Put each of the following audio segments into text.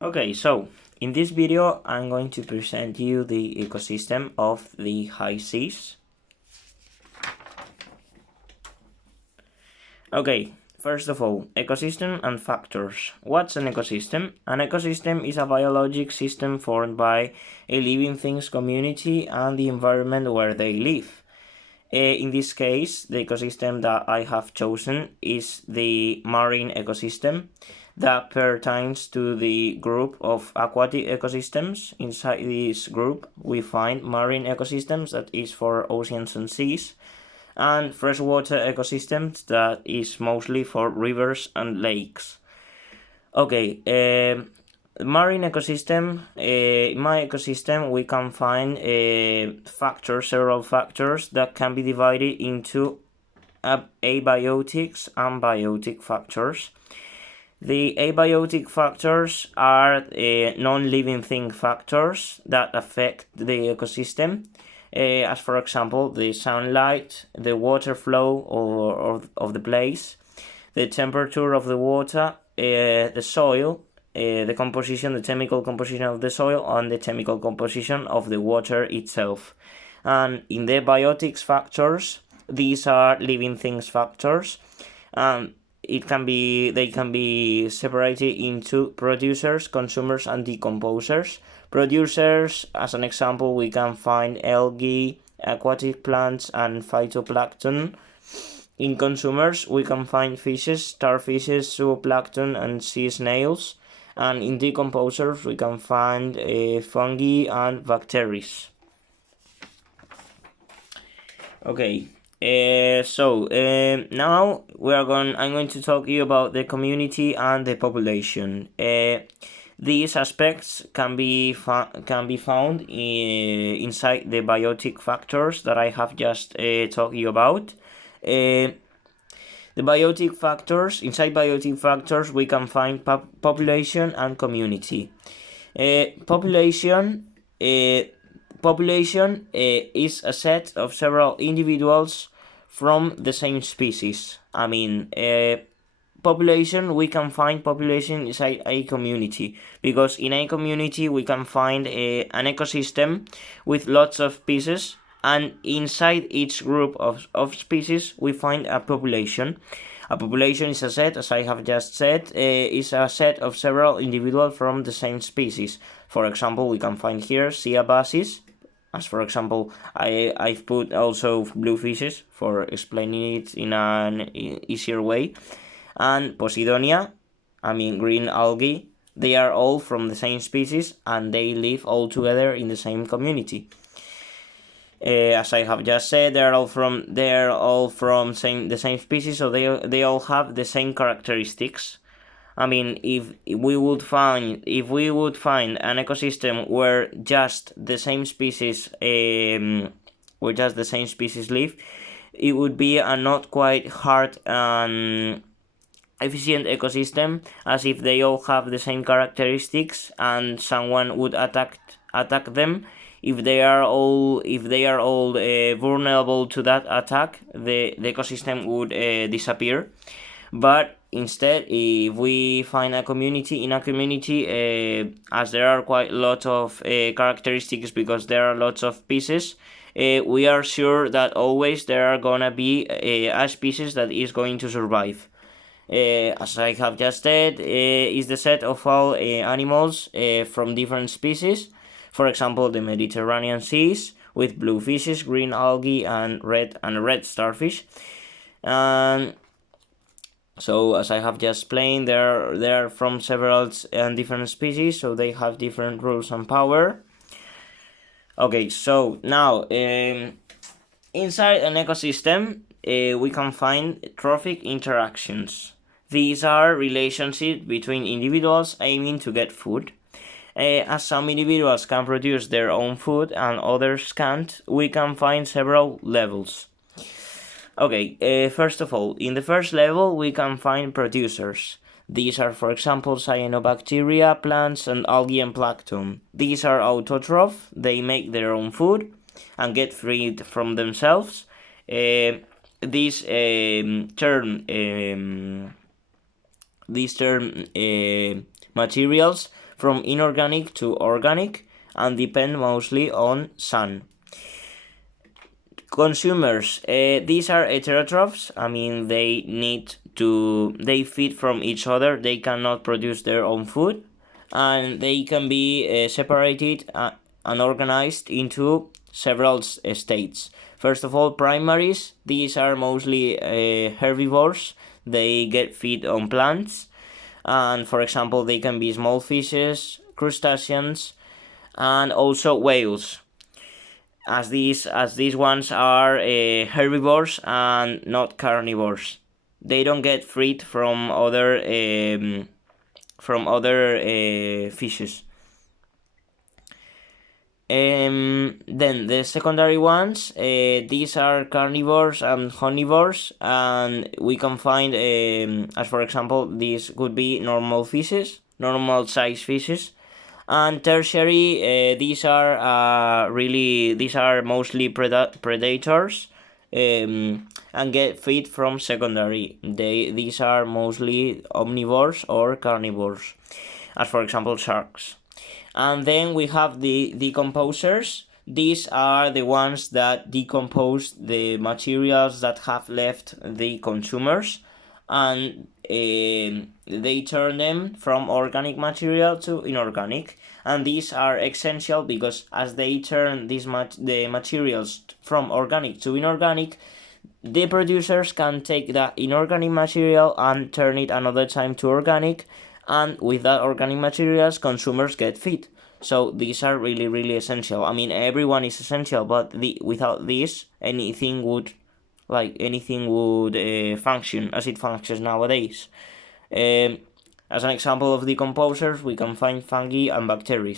Okay, so in this video I'm going to present you the ecosystem of the high seas. Okay, first of all, ecosystem and factors. What's an ecosystem? An ecosystem is a biologic system formed by a living things community and the environment where they live. In this case, the ecosystem that I have chosen is the marine ecosystem that pertains to the group of aquatic ecosystems. Inside this group, we find marine ecosystems, that is for oceans and seas, and freshwater ecosystems, that is mostly for rivers and lakes. Okay, marine ecosystem, in my ecosystem we can find several factors that can be divided into abiotics and biotic factors. The abiotic factors are non-living thing factors that affect the ecosystem, as for example the sunlight, the water flow of the place, the temperature of the water, the soil, the composition, the chemical composition of the soil, and the chemical composition of the water itself. And in the biotics factors, these are living things factors. They can be separated into producers, consumers, and decomposers. Producers, as an example, we can find algae, aquatic plants, and phytoplankton. In consumers, we can find fishes, starfishes, zooplankton, and sea snails. And in decomposers, we can find fungi and bacteria. Okay, now I'm going to talk to you about the community and the population. These aspects can be found inside the biotic factors that I have just talked you about. The biotic factors, inside biotic factors, we can find population and community. Population is a set of several individuals from the same species. We can find population inside a community, because in a community we can find an ecosystem with lots of species, and inside each group of species we find a population. A population is a set, as I have just said, is a set of several individuals from the same species. For example, we can find here sea abasis, as for example, I've put also blue fishes for explaining it in an easier way, and Posidonia, green algae. They are all from the same species and they live all together in the same community. As I have just said, they're all from the same species, so they all have the same characteristics. If we would find an ecosystem where just the same species live, it would be a not quite hard and efficient ecosystem, as if they all have the same characteristics and someone would attack them. If they are all vulnerable to that attack, the ecosystem would disappear. But instead, if we find a community, as there are quite a lot of characteristics, because there are lots of species, we are sure that always there are gonna be a species that is going to survive. As I have just said, is the set of all animals from different species. For example, the Mediterranean seas with blue fishes, green algae, and red starfish. And so, as I have just explained, they're from several and different species, so they have different rules and power. Okay, so now inside an ecosystem, we can find trophic interactions. These are relationships between individuals aiming to get food. As some individuals can produce their own food and others can't, we can find several levels. Okay, first of all, in the first level we can find producers. These are, for example, cyanobacteria, plants, and algae and plankton. These are autotroph, they make their own food and get freed from themselves. These term materials from inorganic to organic and depend mostly on sun. Consumers, these are heterotrophs. I mean, they feed from each other. They cannot produce their own food, and they can be separated and organized into several states. First of all, primaries. These are mostly herbivores. They get feed on plants, and for example, they can be small fishes, crustaceans, and also whales, as these ones are herbivores and not carnivores. They don't get feed from other fishes. Then the secondary ones, these are carnivores and omnivores, and we can find, as for example, these could be normal size fishes. And tertiary, these are mostly predators, and get feed from secondary. These are mostly omnivores or carnivores, as for example sharks. And then we have the decomposers. These are the ones that decompose the materials that have left the consumers, and they turn them from organic material to inorganic. And these are essential because as they turn the materials from organic to inorganic, the producers can take that inorganic material and turn it another time to organic, and with that organic materials, consumers get feed. So these are really, really essential. I mean, everyone is essential, but without this, anything would function as it functions nowadays. As an example of decomposers, we can find fungi and bacteria.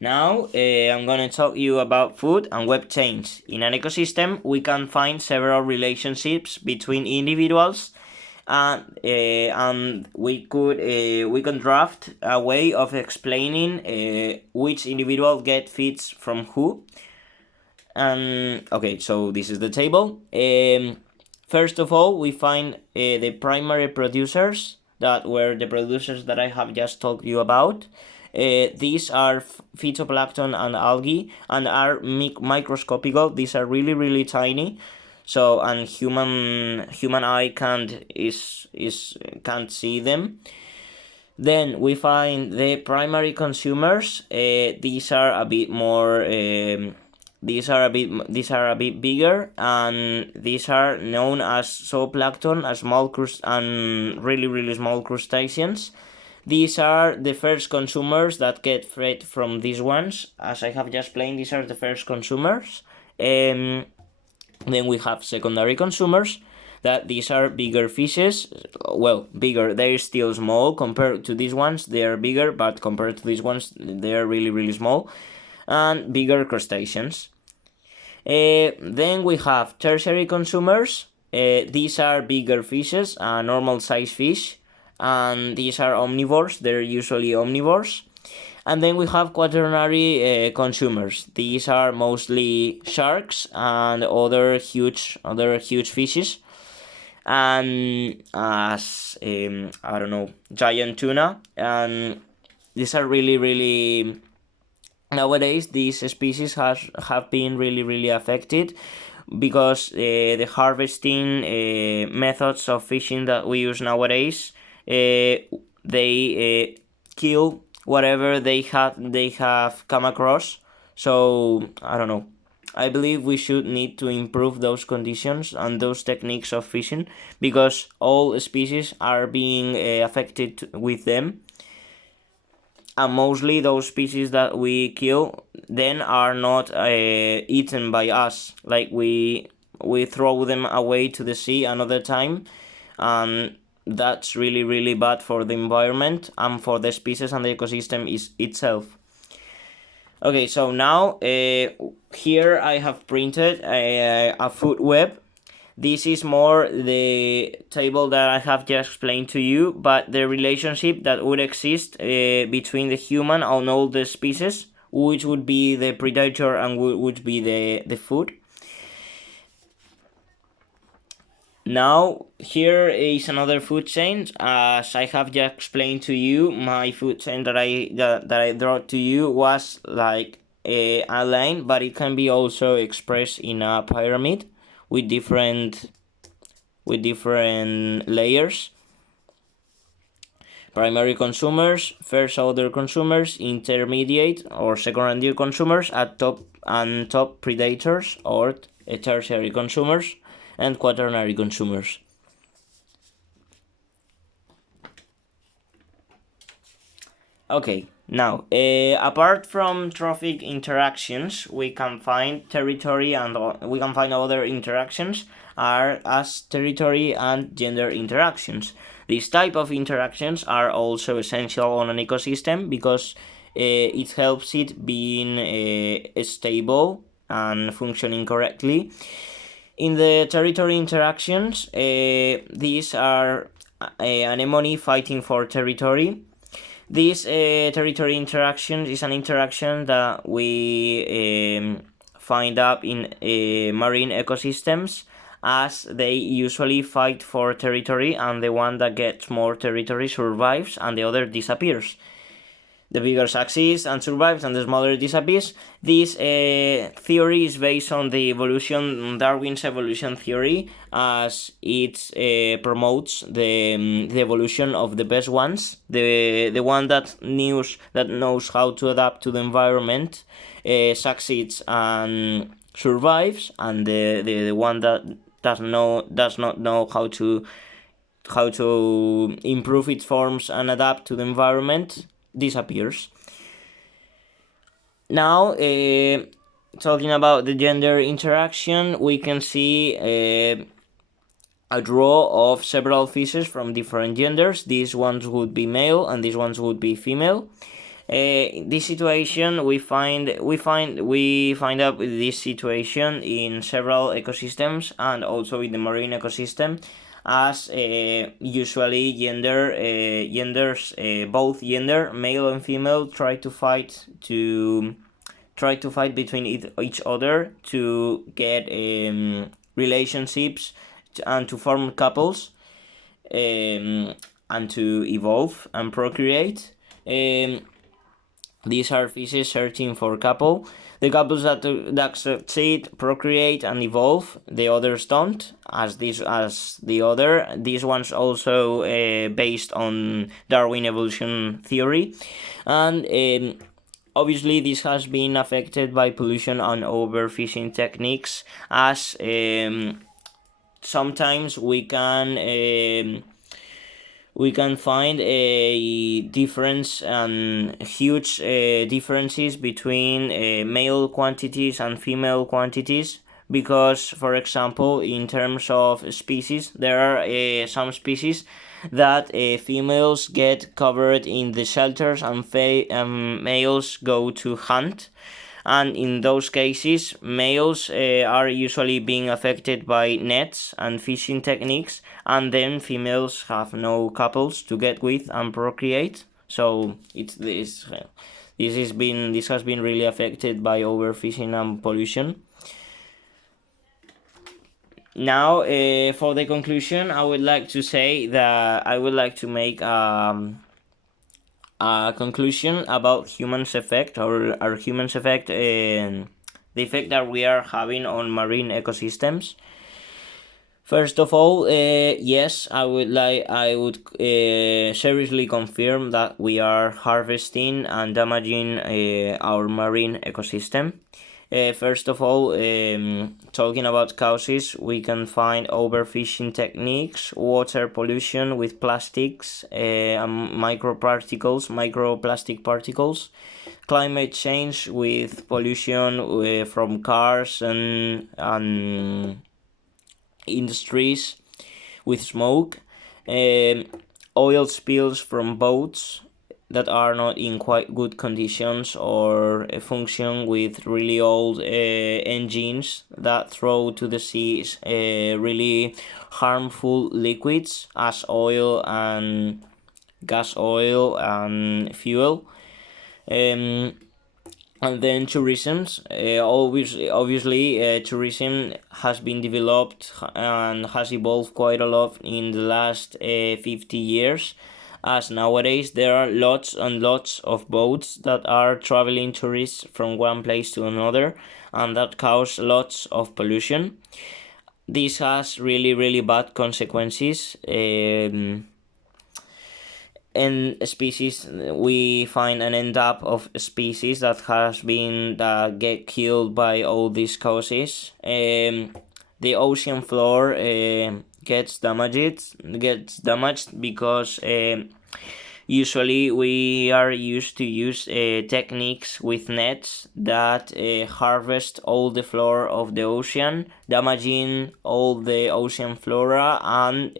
Now, I'm going to talk you about food and web chains. In an ecosystem, we can find several relationships between individuals, and we can draft a way of explaining which individual get feeds from who. And okay, so this is the table. First of all, we find the primary producers, that were the producers that I have just told you about. These are phytoplankton and algae, and are microscopical. These are really, really tiny. So, and human eye can't see them. Then we find the primary consumers. These are a bit more. These are a bit bigger, and these are known as zooplankton, as small and really, really small crustaceans. These are the first consumers that get fed from these ones. As I have just explained, these are the first consumers. Then we have secondary consumers, that these are bigger fishes. Well, bigger, they're still small compared to these ones. They are bigger, but compared to these ones, they are really, really small. And bigger crustaceans. Then we have tertiary consumers. These are bigger fishes, normal size fish, and these are omnivores. They're usually omnivores. And then we have quaternary consumers. These are mostly sharks and other huge fishes, and as giant tuna. And these are really, really, nowadays these species have been really, really affected, because the harvesting methods of fishing that we use nowadays, they kill whatever they have come across. So I believe we should need to improve those conditions and those techniques of fishing, because all species are being affected with them. And mostly those species that we kill then are not eaten by us. Like we throw them away to the sea another time, and that's really, really bad for the environment and for the species and the ecosystem itself. Okay, so now here I have printed a food web. This is more the table that I have just explained to you, but the relationship that would exist between the human and all the species, which would be the predator and which would be the food. Now, here is another food chain. As I have just explained to you, my food chain that I draw to you was like a line, but it can be also expressed in a pyramid with different layers. Primary consumers, first order consumers, intermediate or secondary consumers, at top predators or tertiary consumers, and quaternary consumers. Okay, now apart from trophic interactions, we can find territory and we can find other interactions are as territory and gender interactions. These type of interactions are also essential on an ecosystem because it helps it being stable and functioning correctly. In the territory interactions, these are anemone fighting for territory. This territory interaction is an interaction that we find up in marine ecosystems, as they usually fight for territory, and the one that gets more territory survives and the other disappears. The bigger succeeds and survives and the smaller disappears. This theory is based on the Darwin's evolution theory, as it promotes the evolution of the best ones. The one that knows how to adapt to the environment succeeds and survives, and the one that does not know how to improve its forms and adapt to the environment disappears. Now, talking about the gender interaction, we can see a draw of several fishes from different genders. These ones would be male and these ones would be female. This situation we find out with this situation in several ecosystems and also in the marine ecosystem, as usually both gender, male and female, try to fight between each other to get relationships and to form couples and to evolve and procreate. These are fishes searching for couple. The couples that succeed, procreate, and evolve. The others don't, as the other. These ones also based on Darwin evolution theory, and obviously this has been affected by pollution and overfishing techniques, as sometimes we can find a difference and huge differences between male quantities and female quantities, because, for example, in terms of species, there are some species that females get covered in the shelters and males go to hunt. And in those cases, males are usually being affected by nets and fishing techniques, and then females have no couples to get with and procreate. So this has been really affected by overfishing and pollution. Now, for the conclusion, I would like to say that I would like to make a conclusion about humans' effect, or our humans' effect, the effect that we are having on marine ecosystems. First of all, yes, I would seriously confirm that we are harvesting and damaging our marine ecosystem. First of all, talking about causes, we can find overfishing techniques, water pollution with plastics, and microplastic particles, climate change with pollution from cars and industries with smoke, oil spills from boats that are not in quite good conditions or function with really old engines that throw to the seas really harmful liquids as oil and gas oil and fuel. And then tourism, obviously, tourism has been developed and has evolved quite a lot in the last 50 years, as nowadays there are lots and lots of boats that are traveling tourists from one place to another, and that cause lots of pollution. This has really, really bad consequences. In species, we find an end up of species that get killed by all these causes. The ocean floor gets damaged because usually we are used to use techniques with nets that harvest all the floor of the ocean, damaging all the ocean flora and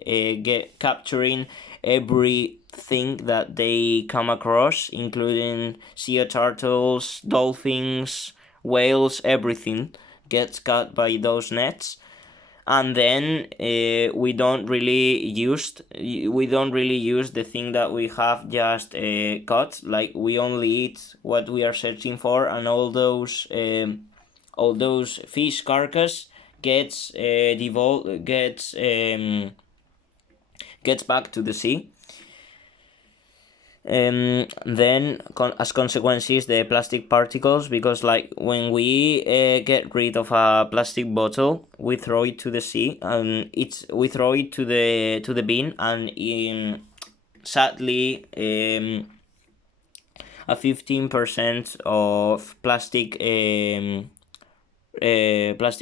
capturing everything that they come across, including sea turtles, dolphins, whales, everything gets caught by those nets. And then we don't really use the thing that we have just caught. Like, we only eat what we are searching for, and all those fish carcass gets back to the sea. Then as consequences, the plastic particles, because like when we get rid of a plastic bottle, we throw it to the sea, and we throw it to the bin, and sadly a 15% of plastic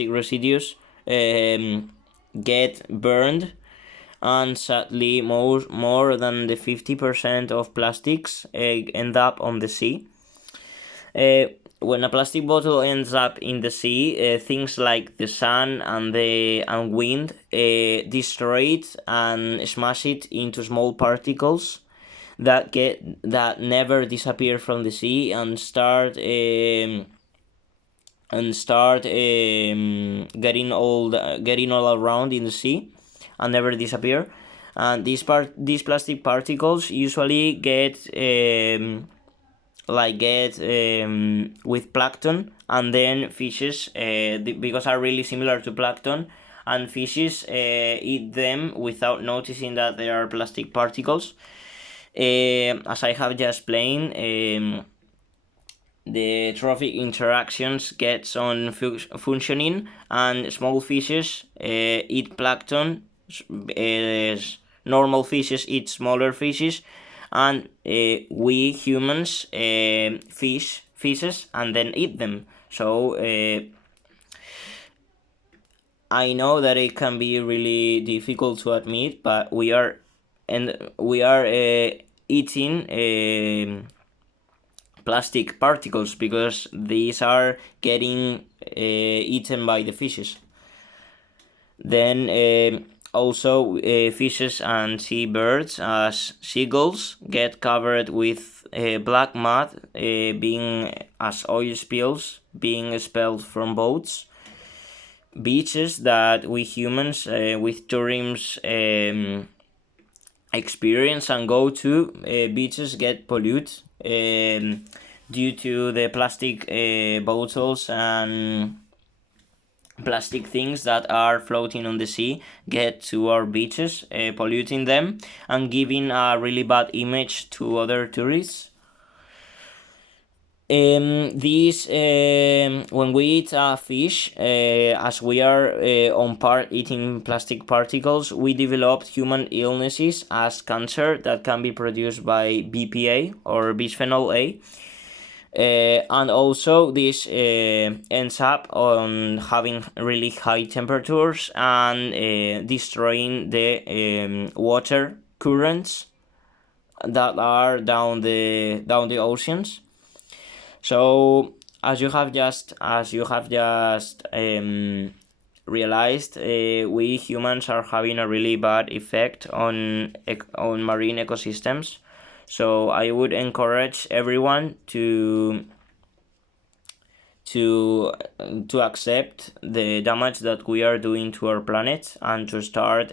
residues get burned, and sadly more than the 50% of plastics end up on the sea. When a plastic bottle ends up in the sea, things like the sun and wind destroy it and smash it into small particles that never disappear from the sea and start getting all around in the sea and never disappear. And these plastic particles usually get with plankton, and then fishes, because are really similar to plankton, and fishes eat them without noticing that they are plastic particles. As I have just explained, the trophic interactions gets on functioning, and small fishes eat plankton, normal fishes eat smaller fishes, and we humans fishes and then eat them. So I know that it can be really difficult to admit, but we are eating plastic particles because these are getting eaten by the fishes. Then also fishes and seabirds, as seagulls, get covered with black mud, being as oil spills being expelled from boats. Beaches that we humans with tourism experience and go to, beaches get polluted due to the plastic bottles and plastic things that are floating on the sea get to our beaches, polluting them and giving a really bad image to other tourists. When we eat a fish, as we are on part eating plastic particles, we develop human illnesses as cancer that can be produced by BPA or bisphenol A. And also this ends up on having really high temperatures and destroying the water currents that are down the oceans. So as you have just realized, we humans are having a really bad effect on marine ecosystems. So I would encourage everyone to accept the damage that we are doing to our planet and to start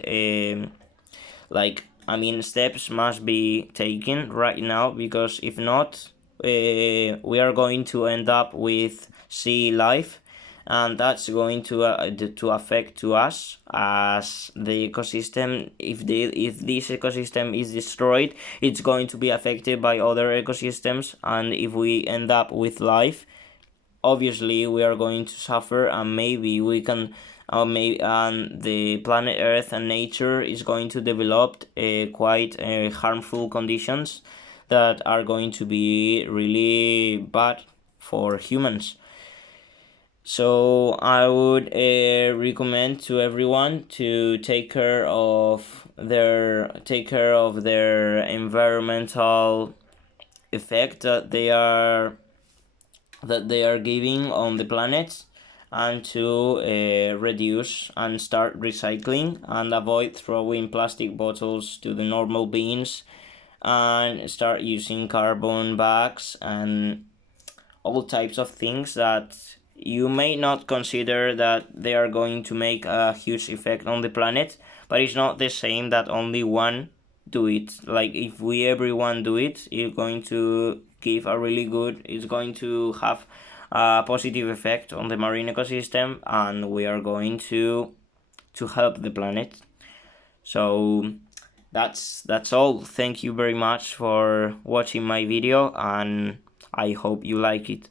steps must be taken right now, because if not, we are going to end up with sea life, and that's going to affect to us as the ecosystem. If this ecosystem is destroyed, it's going to be affected by other ecosystems, and if we end up with life, obviously we are going to suffer, and maybe we can maybe and the planet Earth and nature is going to develop quite harmful conditions that are going to be really bad for humans. So I would recommend to everyone to take care of their environmental effect that they are giving on the planet, and to reduce and start recycling and avoid throwing plastic bottles to the normal bins, and start using carbon bags and all types of things that you may not consider that they are going to make a huge effect on the planet, but it's not the same that only one do it. Like if we everyone do it, it's going to give a really good, it's going to have a positive effect on the marine ecosystem, and we are going to help the planet. So that's all. Thank you very much for watching my video, and I hope you like it.